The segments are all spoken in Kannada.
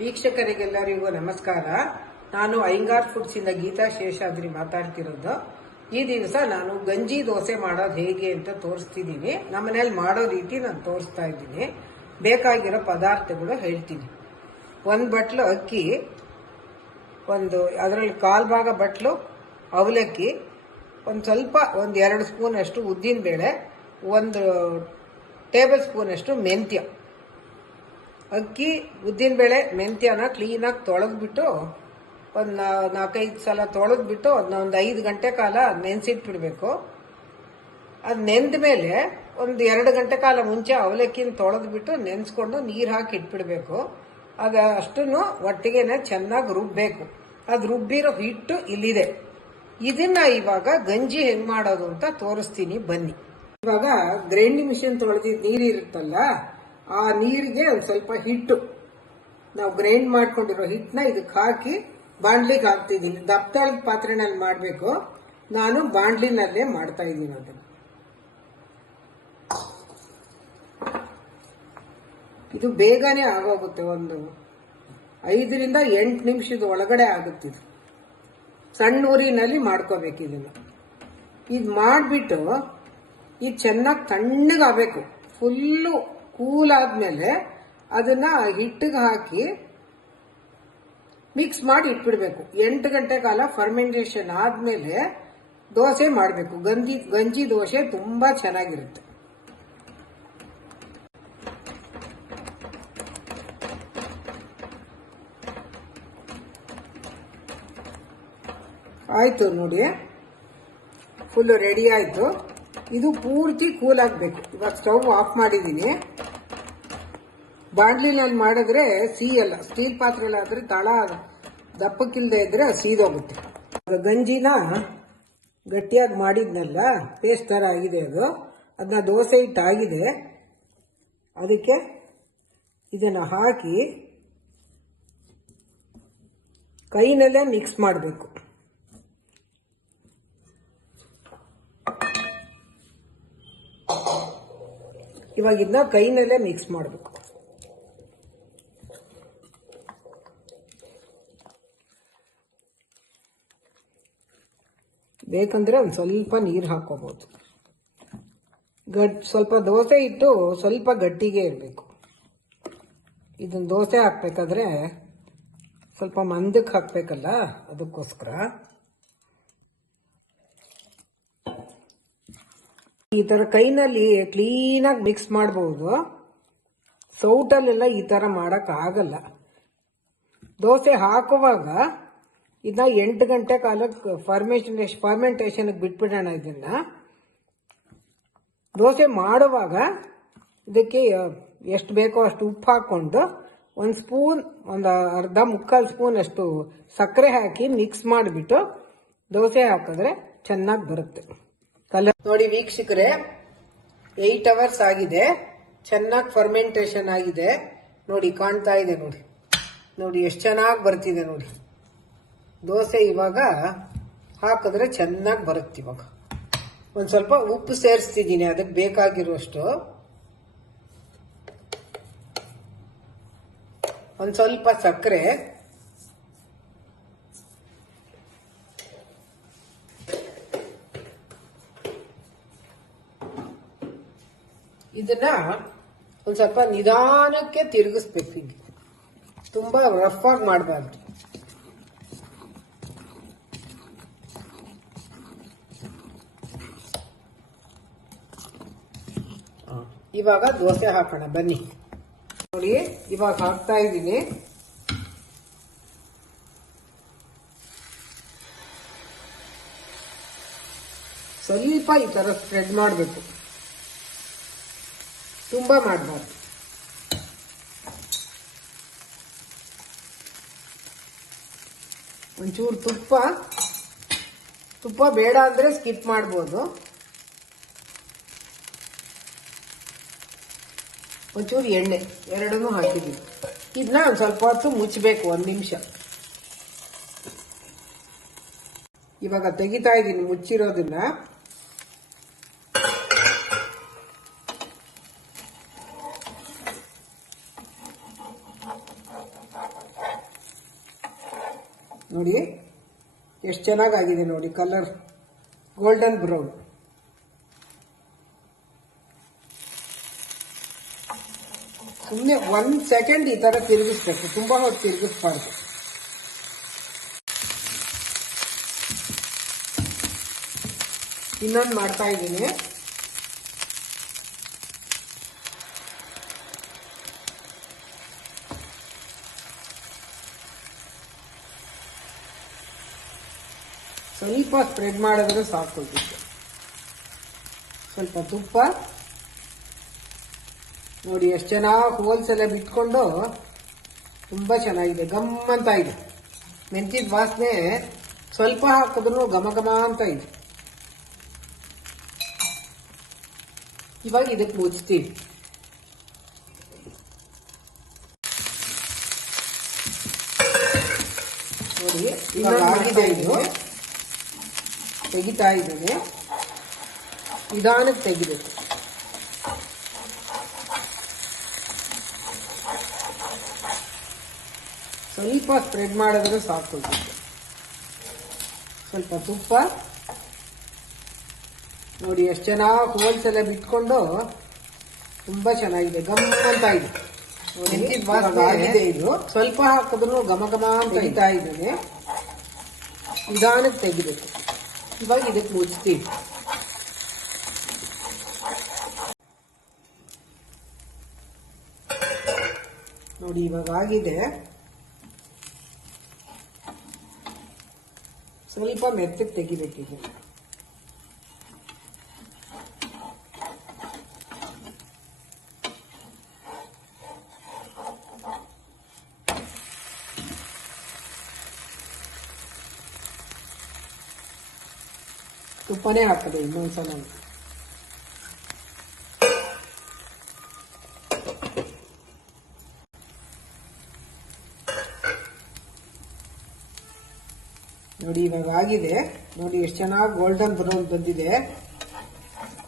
ವೀಕ್ಷಕರಿಗೆಲ್ಲರಿಗೂ ನಮಸ್ಕಾರ. ನಾನು ಐಂಗಾರ್ ಫುಡ್ಸ್ ಇಂದ ಗೀತಾ ಶೇಷಾದ್ರಿ ಮಾತಾಡ್ತಿರೋದು. ಈ ದಿವಸ ನಾನು ಗಂಜಿ ದೋಸೆ ಮಾಡೋದು ಹೇಗೆ ಅಂತ ತೋರಿಸ್ತಿದ್ದೀನಿ. ನಮ್ಮನೇಲಿ ಮಾಡೋ ರೀತಿ ನಾನು ತೋರಿಸ್ತಾ ಇದ್ದೀನಿ. ಬೇಕಾಗಿರೋ ಪದಾರ್ಥಗಳು ಹೇಳ್ತೀನಿ. ಒಂದು ಬಟ್ಲು ಅಕ್ಕಿ, ಅದರಲ್ಲಿ ಕಾಲ್ ಭಾಗ ಬಟ್ಲು ಅವಲಕ್ಕಿ, ಒಂದು 2 ಸ್ಪೂನ್ ಅಷ್ಟು ಉದ್ದಿನ ಬೇಳೆ, 1 ಟೇಬಲ್ ಸ್ಪೂನ್ ಅಷ್ಟು ಮೆಂತ್ಯ. ಅಕ್ಕಿ, ಉದ್ದಿನ ಬೇಳೆ, ಮೆಂತ್ಯನ ಕ್ಲೀನಾಗಿ ತೊಳೆದ್ಬಿಟ್ಟು ಒಂದು 4-5 ಸಲ ತೊಳೆದ್ಬಿಟ್ಟು ಅದನ್ನ ಒಂದು 5 ಗಂಟೆ ಕಾಲ ನೆನೆಸಿಟ್ಬಿಡ್ಬೇಕು. ಅದು ನೆಂದ ಮೇಲೆ ಒಂದು 2 ಗಂಟೆ ಕಾಲ ಮುಂಚೆ ಅವಲಕ್ಕಿನ ತೊಳೆದ್ಬಿಟ್ಟು ನೆನೆಸ್ಕೊಂಡು ನೀರು ಹಾಕಿ ಇಟ್ಬಿಡ್ಬೇಕು. ಅಷ್ಟನ್ನು ಒಟ್ಟಿಗೆನೆ ಚೆನ್ನಾಗಿ ರುಬ್ಬಬೇಕು. ಅದು ರುಬ್ಬಿರೋ ಹಿಟ್ಟು ಇಲ್ಲಿದೆ. ಇದನ್ನ ಇವಾಗ ಗಂಜಿ ಹೆಂಗ್ ಮಾಡೋದು ಅಂತ ತೋರಿಸ್ತೀನಿ, ಬನ್ನಿ. ಇವಾಗ ಗ್ರೈಂಡಿಂಗ್ ಮಿಷಿನ್ ತೊಳೆದಿದ್ದ ನೀರು ಇರುತ್ತಲ್ಲ, ಆ ನೀರಿಗೆ ಒಂದು ಸ್ವಲ್ಪ ಹಿಟ್ಟು, ನಾವು ಗ್ರೈಂಡ್ ಮಾಡ್ಕೊಂಡಿರೋ ಹಿಟ್ಟನ್ನ ಇದಕ್ಕೆ ಹಾಕಿ ಬಾಂಡ್ಲಿಗೆ ಹಾಕ್ತಿದ್ದೀನಿ. ದಪ್ಪತಳದ ಪಾತ್ರೆನಲ್ಲಿ ಮಾಡಬೇಕು. ನಾನು ಬಾಂಡ್ಲಿನಲ್ಲೇ ಮಾಡ್ತಾ ಇದ್ದೀನಿ. ಅದನ್ನು ಇದು ಬೇಗನೆ ಆಗೋಗುತ್ತೆ. ಒಂದು 5ರಿಂದ 8 ನಿಮಿಷದ ಒಳಗಡೆ ಆಗುತ್ತಿದ್ದು. ಸಣ್ಣ ಊರಿನಲ್ಲಿ ಮಾಡ್ಕೋಬೇಕು ಇದನ್ನು. ಇದು ಮಾಡಿಬಿಟ್ಟು ಇದು ಚೆನ್ನಾಗಿ ತಣ್ಣಗಾಗಬೇಕು. ಫುಲ್ಲು ಕೂಲ್ ಆದ್ಮೇಲೆ ಅದನ್ನ ಹಿಟ್ಟಿಗೆ ಹಾಕಿ ಮಿಕ್ಸ್ ಮಾಡಿ ಇಟ್ಬಿಡ್ಬೇಕು. 8 ಗಂಟೆ ಕಾಲ ಫರ್ಮೆಂಟೇಷನ್ ಆದ್ಮೇಲೆ ದೋಸೆ ಮಾಡಬೇಕು. ಗಂಜಿ ದೋಸೆ ತುಂಬಾ ಚೆನ್ನಾಗಿರುತ್ತೆ. ಆಯ್ತು ನೋಡಿ, ಫುಲ್ ರೆಡಿ ಆಯ್ತು. ಇದು ಪೂರ್ತಿ ಕೂಲ್ ಆಗಬೇಕು. ಇವಾಗ ಸ್ಟವ್ ಆಫ್ ಮಾಡಿದ್ದೀನಿ. ಬಾಂಡ್ಲಿನಲ್ಲಿ ಮಾಡಿದ್ರೆ ಸೀಯಲ್ಲ. ಸ್ಟೀಲ್ ಪಾತ್ರೆಲಾದ್ರೆ ತಳ ದಪ್ಪಕ್ಕಿಲ್ಲದೆ ಇದ್ರೆ ಸೀದೋಗುತ್ತೆ. ಗಂಜಿನ ಗಟ್ಟಿಯಾಗಿ ಮಾಡಿದ್ನಲ್ಲ, ಪೇಸ್ಟ್ ತರ ಆಗಿದೆ ಅದು. ಅದನ್ನ ದೋಸೆ ಹಿಟ್ಟಾಗಿದೆ. ಅದಕ್ಕೆ ಇದನ್ನ ಹಾಕಿ ಕೈನಲ್ಲೇ ಮಿಕ್ಸ್ ಮಾಡಬೇಕು. ಇವಾಗ ಇದನ್ನ ಕೈನಲ್ಲೇ ಮಿಕ್ಸ್ ಮಾಡಬೇಕು. ಬೇಕಂದ್ರೆ ಒಂದು ಸ್ವಲ್ಪ ನೀರು ಹಾಕೋಬಹುದು. ಸ್ವಲ್ಪ ದೋಸೆ ಇಟ್ಟು ಸ್ವಲ್ಪ ಗಟ್ಟಿಗೆ ಇರಬೇಕು. ಇದನ್ನ ದೋಸೆ ಹಾಕ್ಬೇಕಾದ್ರೆ ಸ್ವಲ್ಪ ಮಂದಕ್ಕೆ ಹಾಕ್ಬೇಕಲ್ಲ, ಅದಕ್ಕೋಸ್ಕರ ಈ ತರ ಕೈನಲ್ಲಿ ಕ್ಲೀನಾಗಿ ಮಿಕ್ಸ್ ಮಾಡಬಹುದು. ಸೌಟಲ್ಲೆಲ್ಲ ಈ ತರ ಮಾಡಕ್ ಆಗಲ್ಲ. ದೋಸೆ ಹಾಕುವಾಗ ಇದನ್ನ 8 ಗಂಟೆ ಕಾಲಕ್ಕೆ ಫರ್ಮೆಂಟೇಷನ್ ಬಿಟ್ಬಿಡೋಣ. ಇದನ್ನ ದೋಸೆ ಮಾಡುವಾಗ ಇದಕ್ಕೆ ಎಷ್ಟು ಬೇಕೋ ಅಷ್ಟು ಉಪ್ಪು ಹಾಕೊಂಡು 1 ಸ್ಪೂನ್, ಒಂದು ಮುಕ್ಕಾಲು ಸ್ಪೂನ್ ಅಷ್ಟು ಸಕ್ಕರೆ ಹಾಕಿ ಮಿಕ್ಸ್ ಮಾಡಿಬಿಟ್ಟು ದೋಸೆ ಹಾಕಿದ್ರೆ ಚೆನ್ನಾಗಿ ಬರುತ್ತೆ. ನೋಡಿ ವೀಕ್ಷಕರೇ, 8 ಅವರ್ಸ್ ಆಗಿದೆ. ಚೆನ್ನಾಗಿ ಫರ್ಮೆಂಟೇಷನ್ ಆಗಿದೆ. ನೋಡಿ, ಕಾಣ್ತಾ ಇದೆ ನೋಡಿ ಎಷ್ಟು ಚೆನ್ನಾಗಿ ಬರ್ತಿದೆ ನೋಡಿ. ದೋಸೆ ಇವಾಗ ಹಾಕಿದ್ರೆ ಚೆನ್ನಾಗಿ ಬರುತ್ತೆ. ಇವಾಗ ಒಂದು ಸ್ವಲ್ಪ ಉಪ್ಪು ಸೇರಿಸ್ತಿದ್ದೀನಿ, ಅದಕ್ಕೆ ಬೇಕಾಗಿರುವಷ್ಟು. ಒಂದು ಸ್ವಲ್ಪ ಸಕ್ಕರೆ, ಇದನ್ನ ಒಂದು ಸ್ವಲ್ಪ ನಿಧಾನಕ್ಕೆ ತಿರುಗಿಸ್ಬೇಕು. ಇಲ್ಲಿ ತುಂಬಾ ರಫ್ ಆಗಿ ಮಾಡಬಾರ್ದು. ಇವಾಗ ದೋಸೆ ಹಾಕೋಣ, ಬನ್ನಿ. ನೋಡಿ, ಇವಾಗ ಹಾಕ್ತಾ ಇದ್ದೀನಿ. ಸ್ವಲ್ಪ ಈ ತರ ಸ್ಪ್ರೆಡ್ ಮಾಡಬೇಕು, ತುಂಬಾ ಮಾಡಬಾರ್ದು. ಒಂಚೂರು ತುಪ್ಪ ಬೇಡ ಅಂದ್ರೆ ಸ್ಕಿಪ್ ಮಾಡ್ಬೋದು. ಒಂಚೂರು ಎಣ್ಣೆ, ಎರಡನ್ನೂ ಹಾಕಿದ್ದೀವಿ. ಇದನ್ನ ಒಂದು ಸ್ವಲ್ಪ ಹೊತ್ತು ಮುಚ್ಚಬೇಕು, 1 ನಿಮಿಷ. ಇವಾಗ ತೆಗಿತಾ ಇದ್ದೀನಿ ಮುಚ್ಚಿರೋದನ್ನ. ನೋಡಿ ಎಷ್ಟು ಚೆನ್ನಾಗಾಗಿದೆ ನೋಡಿ, ಕಲರ್ ಗೋಲ್ಡನ್ ಬ್ರೌನ್. ಸುಮ್ಮನೆ 1 ಸೆಕೆಂಡ್ ಈ ತರ ತಿರುಗಿಸ್ಬೇಕು, ತುಂಬಾ ಹೊತ್ತು ತಿರುಗಿಸ್ಬಾರ್ದು. ಇನ್ನೊಂದು ಮಾಡ್ತಾ ಇದ್ದೀನಿ. ಸ್ವಲ್ಪ ಸ್ಪ್ರೆಡ್ ಮಾಡಿದ್ರೆ ಸಾಕು. ಸ್ವಲ್ಪ ತುಪ್ಪ ನೋಡಿ, ಎಷ್ಟು ಚೆನ್ನಾಗಿ ಹೋಲ್ಸ್ ಎಲ್ಲ ಬಿಟ್ಕೊಂಡು ತುಂಬಾ ಚೆನ್ನಾಗಿದೆ, ಗಮ್ ಅಂತ ಇದೆ. ಮೆಂತ್ಯದ ವಾಸನೆ ಸ್ವಲ್ಪ ಹಾಕಿದ್ರು ಘಮ ಘಮ ಅಂತ ಇದೆ. ಇವಾಗ ಇದಕ್ಕೆ ಮುಚ್ತೀವಿ. ನೋಡಿ ಇವಾಗ ಆಗಿದೆ, ಇದು ತೆಗಿತಾ ಇದ್ದೇನೆ. ನಿಧಾನಕ್ಕೆ ತೆಗಿಬೇಕು. ಸ್ವಲ್ಪ ಸ್ಪ್ರೆಡ್ ಮಾಡಿದ್ರೆ ಸಾಕು. ಸ್ವಲ್ಪ ತುಪ್ಪ ನೋಡಿ, ಎಷ್ಟು ಚೆನ್ನಾಗಿ ಹೋಲ್ಸ್ ಎಲ್ಲ ಬಿಟ್ಕೊಂಡು ತುಂಬಾ ಚೆನ್ನಾಗಿದೆ, ಗಮ್ ಅಂತ ಇದೆ. ಆಗಿದೆ ಇದು. ಸ್ವಲ್ಪ ಹಾಕಿದ್ರು ಘಮ ಘಮ ಅಂತ ತೆಗಿತಾ ಇದ್ದೇನೆ. ನಿಧಾನಕ್ಕೆ ತೆಗಿಬೇಕು. ಇವಾಗ ಇದಕ್ಕೆ ಮುಚ್ತೀವಿ. ನೋಡಿ ಇವಾಗ ಆಗಿದೆ. ಸ್ವಲ್ಪ ಮೆತ್ತಗೆ ತೆಗಿಬೇಕೀಗ. ತುಪ್ಪನೇ ಹಾಕದೆ ಇನ್ನೊಂದ್ಸಲ. ನೋಡಿ ಇವಾಗ ಆಗಿದೆ. ನೋಡಿ ಎಷ್ಟು ಚೆನ್ನಾಗಿ ಗೋಲ್ಡನ್ ಬ್ರೌನ್ ಬಂದಿದೆ.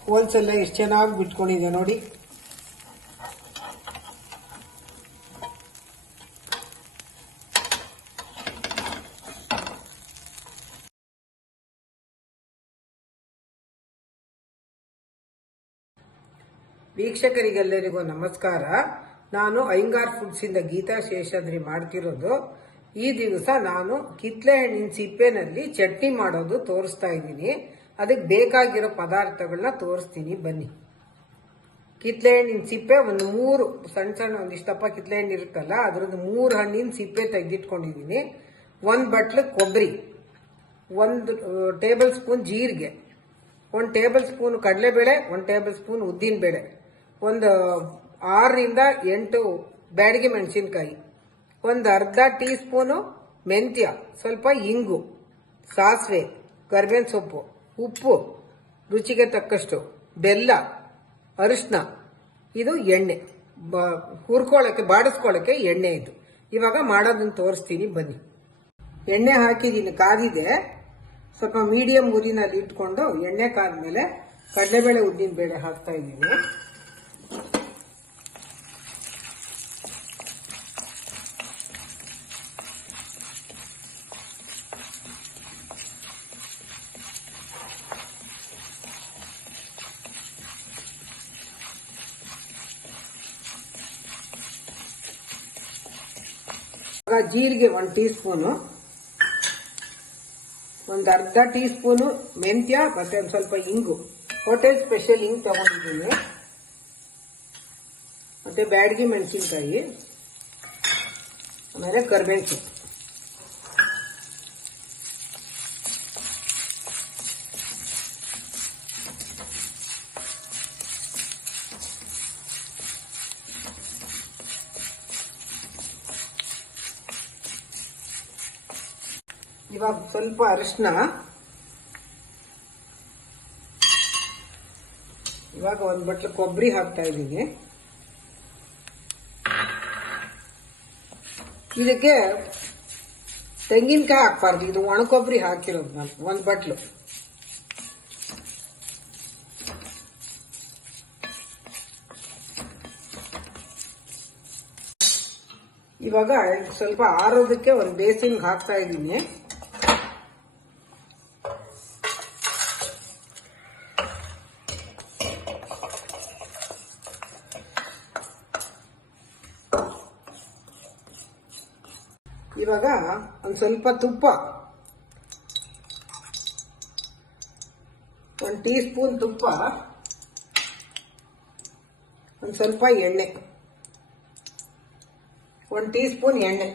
ಹೋಲ್ಸ್ ಎಲ್ಲ ಎಷ್ಟು ಚೆನ್ನಾಗಿ ಬಿಟ್ಕೊಂಡಿದೆ ನೋಡಿ. ವೀಕ್ಷಕರಿಗೆಲ್ಲರಿಗೂ ನಮಸ್ಕಾರ. ನಾನು ಅಯ್ಯಂಗಾರ್ ಫುಡ್ಸ್ ಇಂದ ಗೀತಾ ಶೇಷಾದ್ರಿ ಮಾಡ್ತಿರೋದು. ಈ ದಿವಸ ನಾನು ಕಿತ್ಲೆ ಹಣ್ಣಿನ ಸಿಪ್ಪೆನಲ್ಲಿ ಚಟ್ನಿ ಮಾಡೋದು ತೋರಿಸ್ತಾ ಇದ್ದೀನಿ. ಅದಕ್ಕೆ ಬೇಕಾಗಿರೋ ಪದಾರ್ಥಗಳನ್ನ ತೋರಿಸ್ತೀನಿ ಬನ್ನಿ. ಕಿತ್ಲೆ ಹಣ್ಣಿನ ಸಿಪ್ಪೆ ಒಂದು 3 ಸಣ್ಣ ಸಣ್ಣ ಒಂದಿಷ್ಟಪ್ಪ ಕಿತ್ಲೆ ಹಣ್ಣು ಇರುತ್ತಲ್ಲ, ಅದ್ರದ್ದು 3 ಹಣ್ಣಿನ ಸಿಪ್ಪೆ ತೆಗೆದಿಟ್ಕೊಂಡಿದ್ದೀನಿ. 1 ಬಟ್ಲು ಕೊಬ್ಬರಿ, 1 ಟೇಬಲ್ ಸ್ಪೂನ್ ಜೀರಿಗೆ, 1 ಟೇಬಲ್ ಸ್ಪೂನ್ ಕಡಲೆಬೇಳೆ, 1 ಟೇಬಲ್ ಸ್ಪೂನ್ ಉದ್ದಿನಬೇಳೆ, ಒಂದು 6 ರಿಂದ 8 ಬ್ಯಾಡಗಿ ಮೆಣಸಿನಕಾಯಿ, ಒಂದು ಅರ್ಧ ಟೀ ಸ್ಪೂನು ಮೆಂತ್ಯ, ಸ್ವಲ್ಪ ಇಂಗು, ಸಾಸಿವೆ, ಕರಿಬೇವಿನ ಸೊಪ್ಪು, ಉಪ್ಪು, ರುಚಿಗೆ ತಕ್ಕಷ್ಟು, ಬೆಲ್ಲ, ಅರಿಶಿನ, ಇದು ಎಣ್ಣೆ, ಹುರ್ಕೊಳ್ಳೋಕ್ಕೆ ಬಾಡಿಸ್ಕೊಳ್ಳೋಕ್ಕೆ ಎಣ್ಣೆ ಇದು. ಇವಾಗ ಮಾಡೋದನ್ನ ತೋರಿಸ್ತೀನಿ ಬನ್ನಿ. ಎಣ್ಣೆ ಹಾಕಿದ್ದೀನಿ, ಕಾದಿದೆ. ಸ್ವಲ್ಪ ಮೀಡಿಯಂ ಉರಿನಲ್ಲಿ ಇಟ್ಕೊಂಡು ಎಣ್ಣೆ ಕಾದ್ಮೇಲೆ ಕಡಲೆಬೇಳೆ ಉದ್ದಿನಬೇಳೆ ಹಾಕ್ತಾ ಇದ್ದೀನಿ. ಜೀರಿಗೆ 1 ಟೀ ಸ್ಪೂನು, ಒಂದು ಅರ್ಧ ಟೀ ಸ್ಪೂನು ಮೆಂತ್ಯ, ಮತ್ತೆ ಒಂದು ಸ್ವಲ್ಪ ಇಂಗು, ಹೋಟೆಲ್ ಸ್ಪೆಷಲ್ ಇಂಗು ತಗೊಂಡಿದ್ದೀನಿ, ಮತ್ತೆ ಬ್ಯಾಡಗಿ ಮೆಣಸಿನಕಾಯಿ, ಆಮೇಲೆ ಕರಿಬೇವಿನ ಸೊಪ್ಪು. ಇವಾಗ ಸ್ವಲ್ಪ ಅರಿಶಿನ, ಇವಾಗ 1 ಬಟ್ಲು ಕೊಬ್ಬರಿ ಹಾಕ್ತಾ ಇದ್ದೀನಿ. ಇದಕ್ಕೆ ತೆಂಗಿನಕಾಯಿ ಹಾಕ್ಬಾರ್ದು, ಇದು ಒಣ ಕೊಬ್ಬರಿ ಹಾಕಿರೋದು ನಾನು 1 ಬಟ್ಲು. ಇವಾಗ ಸ್ವಲ್ಪ ಆರೋದಕ್ಕೆ ಒಂದು ಬೇಸಿನ್ಗೆ ಹಾಕ್ತಾ ಇದ್ದೀನಿ. ಇವಾಗ ಒಂದು ಸ್ವಲ್ಪ ತುಪ್ಪ, 1 ಟೀ ಸ್ಪೂನ್ ತುಪ್ಪ, ಒಂದು ಸ್ವಲ್ಪ ಎಣ್ಣೆ, 1 ಟೀ ಸ್ಪೂನ್ ಎಣ್ಣೆ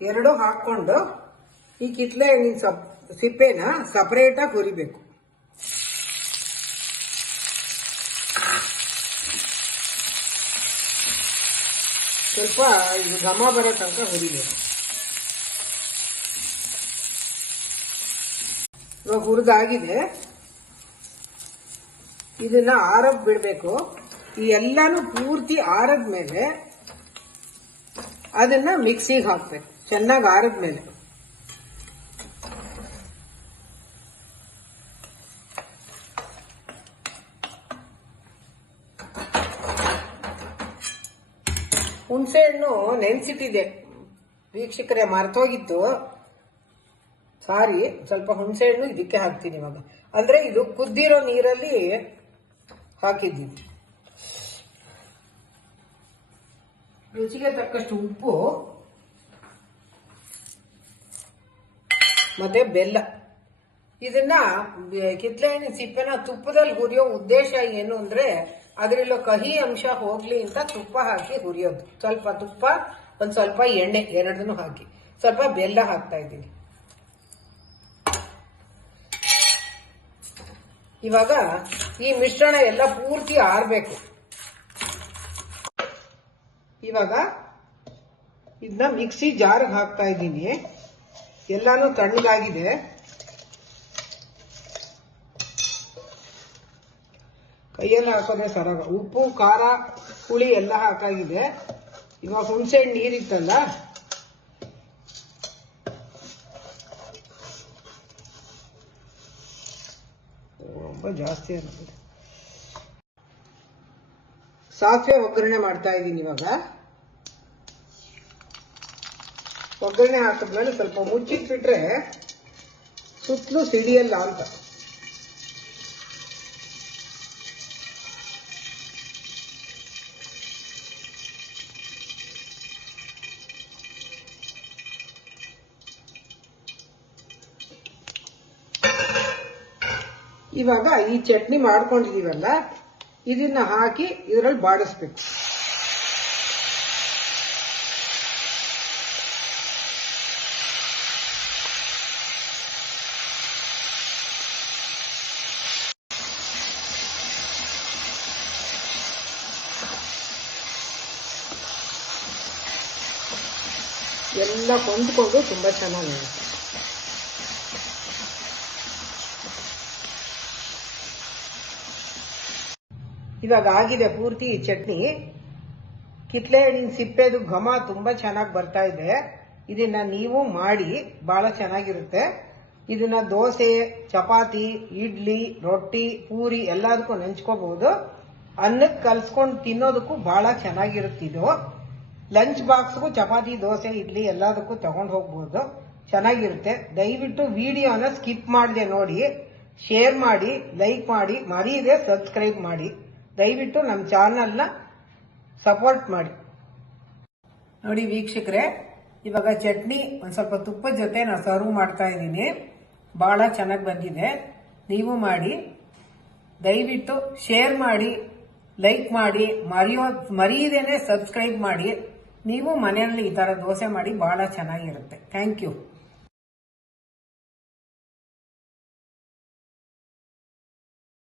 ಎರಡು ಹಾಕೊಂಡು ಈ ಕಿತ್ಲೆ ಹಣ್ಣಿನ ಸಿಪ್ಪೆನ ಸಪರೇಟಾಗಿ ಹುರಿಬೇಕು. ಸ್ವಲ್ಪ ಇದು ಘಮ ಬರೋ ತನಕ ಹುರಿಬೇಕು. ಇವಾಗ ಹುರಿದಾಗಿದೆ, ಇದನ್ನ ಆರಕ್ಕೆ ಬಿಡಬೇಕು. ಈ ಎಲ್ಲಾನು ಪೂರ್ತಿ ಆರದ ಮೇಲೆ ಅದನ್ನ ಮಿಕ್ಸಿಗೆ ಹಾಕ್ಬೇಕು. ಚೆನ್ನಾಗಿ ಆರದ ಮೇಲೆ ಹುಣಸೆ ಹಣ್ಣು ನೆನೆಸಿಟ್ಟಿದೆ ವೀಕ್ಷಕರೇ, ಮರ್ತೋಗಿತ್ತು, ಸಾರಿ. ಸ್ವಲ್ಪ ಹುಣಸೆ ಹಣ್ಣು ಇದಕ್ಕೆ ಹಾಕ್ತೀನಿ ಇವಾಗ. ಅಂದ್ರೆ ಇದು ಕುದ್ದಿರೋ ನೀರಲ್ಲಿ ಹಾಕಿದ್ದೀನಿ. ರುಚಿಗೆ ತಕ್ಕಷ್ಟು ಉಪ್ಪು ಮತ್ತೆ ಬೆಲ್ಲ. ಇದನ್ನ ಕಿತ್ಲೆ ಹಣ್ಣಿನ ಸಿಪ್ಪೆನ ತುಪ್ಪದಲ್ಲಿ ಹುರಿಯೋ ಉದ್ದೇಶ ಏನು ಅಂದ್ರೆ ಅದರಲ್ಲೋ ಕಹಿ ಅಂಶ ಹೋಗ್ಲಿ ಅಂತ ತುಪ್ಪ ಹಾಕಿ ಹುರಿಯೋದು. ಸ್ವಲ್ಪ ತುಪ್ಪ, ಒಂದ್ ಸ್ವಲ್ಪ ಎಣ್ಣೆ, ಎರಡನ್ನೂ ಹಾಕಿ ಸ್ವಲ್ಪ ಬೆಲ್ಲ ಹಾಕ್ತಾ ಇದ್ದೀನಿ. ಇವಾಗ ಈ ಮಿಶ್ರಣ ಎಲ್ಲ ಪೂರ್ತಿ ಆರ್ಬೇಕು. ಇವಾಗ ಇದನ್ನ ಮಿಕ್ಸಿ ಜಾರ್ಗೆ ಹಾಕ್ತಾ ಇದ್ದೀನಿ. ಎಲ್ಲಾನು ತಣ್ಣಗಾಗಿದೆ. ಕೈಯೆಲ್ಲ ಹಾಕೋದೇ ಸರಾಗ. ಉಪ್ಪು, ಖಾರ, ಹುಳಿ ಎಲ್ಲ ಹಾಕಾಗಿದೆ. ಇವಾಗ ಹುಣಸೆ ಹಣ್ಣು ನೀರಿತ್ತಲ್ಲ, ரொம்ப ಜಾಸ್ತಿ ಅನ್ಸುತ್ತೆ. ಸಾಸಿವೆ ಒಗ್ಗರಣೆ ಮಾಡ್ತಾ ಇದ್ದೀನಿ. ಇವಾಗ ಒಗ್ಗರಣೆ ಹಾಕಿದ್ಮೇಲೆ ಸ್ವಲ್ಪ ಮುಚ್ಚಿಟ್ಬಿಟ್ರೆ ಸುತ್ತಲೂ ಸಿಡಿಯಲ್ಲ ಅಂತ. ಇವಾಗ ಈ ಚಟ್ನಿ ಮಾಡ್ಕೊಂಡಿದೀವಲ್ಲ, ಇದನ್ನ ಹಾಕಿ ಇದರಲ್ಲಿ ಬಾಡಿಸ್ಬೇಕು. ಎಲ್ಲ ಹೊಂದ್ಕೊಂಡು ತುಂಬಾ ಚೆನ್ನಾಗಿರುತ್ತೆ. ಇವಾಗ ಆಗಿದೆ ಪೂರ್ತಿ ಚಟ್ನಿ. ಕಿತ್ಲೆ ಹಣ್ಣಿನ ಸಿಪ್ಪೆದು ಘಮ ತುಂಬಾ ಚೆನ್ನಾಗಿ ಬರ್ತಾ ಇದೆ. ಇದನ್ನ ನೀವು ಮಾಡಿ, ಬಹಳ ಚೆನ್ನಾಗಿರುತ್ತೆ. ಇದನ್ನ ದೋಸೆ, ಚಪಾತಿ, ಇಡ್ಲಿ, ರೊಟ್ಟಿ, ಪೂರಿ ಎಲ್ಲದಕ್ಕೂ ನೆಂಚ್ಕೋಬಹುದು. ಅನ್ನಕ್ಕೆ ಕಲ್ಸ್ಕೊಂಡು ತಿನ್ನೋದಕ್ಕೂ ಬಹಳ ಚೆನ್ನಾಗಿರುತ್ತೆ. ಇದು ಲಂಚ್ ಬಾಕ್ಸ್ಗೂ ಚಪಾತಿ, ದೋಸೆ, ಇಡ್ಲಿ ಎಲ್ಲದಕ್ಕೂ ತಗೊಂಡು ಹೋಗ್ಬೋದು. ಚೆನ್ನಾಗಿರುತ್ತೆ. ದಯವಿಟ್ಟು ವಿಡಿಯೋನ ಸ್ಕಿಪ್ ಮಾಡದೆ ನೋಡಿ, ಶೇರ್ ಮಾಡಿ, ಲೈಕ್ ಮಾಡಿ, ಮರೀದೆ ಸಬ್ಸ್ಕ್ರೈಬ್ ಮಾಡಿ. ದಯವಿಟ್ಟು ನಮ್ಮ ಚಾನಲ್ನ ಸಪೋರ್ಟ್ ಮಾಡಿ. ನೋಡಿ ವೀಕ್ಷಕರೇ, ಇವಾಗ ಚಟ್ನಿ ಒಂದ್ ಸ್ವಲ್ಪ ತುಪ್ಪದ ಜೊತೆ ನಾನು ಸರ್ವ್ ಮಾಡ್ತಾ ಇದ್ದೀನಿ. ಬಹಳ ಚೆನ್ನಾಗಿ ಬಂದಿದೆ. ನೀವು ಮಾಡಿ, ದಯವಿಟ್ಟು ಶೇರ್ ಮಾಡಿ, ಲೈಕ್ ಮಾಡಿ, ಮರೆಯದೇನೆ ಸಬ್ಸ್ಕ್ರೈಬ್ ಮಾಡಿ. ನೀವು ಮನೆಯಲ್ಲಿ ಈ ತರ ದೋಸೆ ಮಾಡಿ, ಬಹಳ ಚೆನ್ನಾಗಿರುತ್ತೆ. Thank you.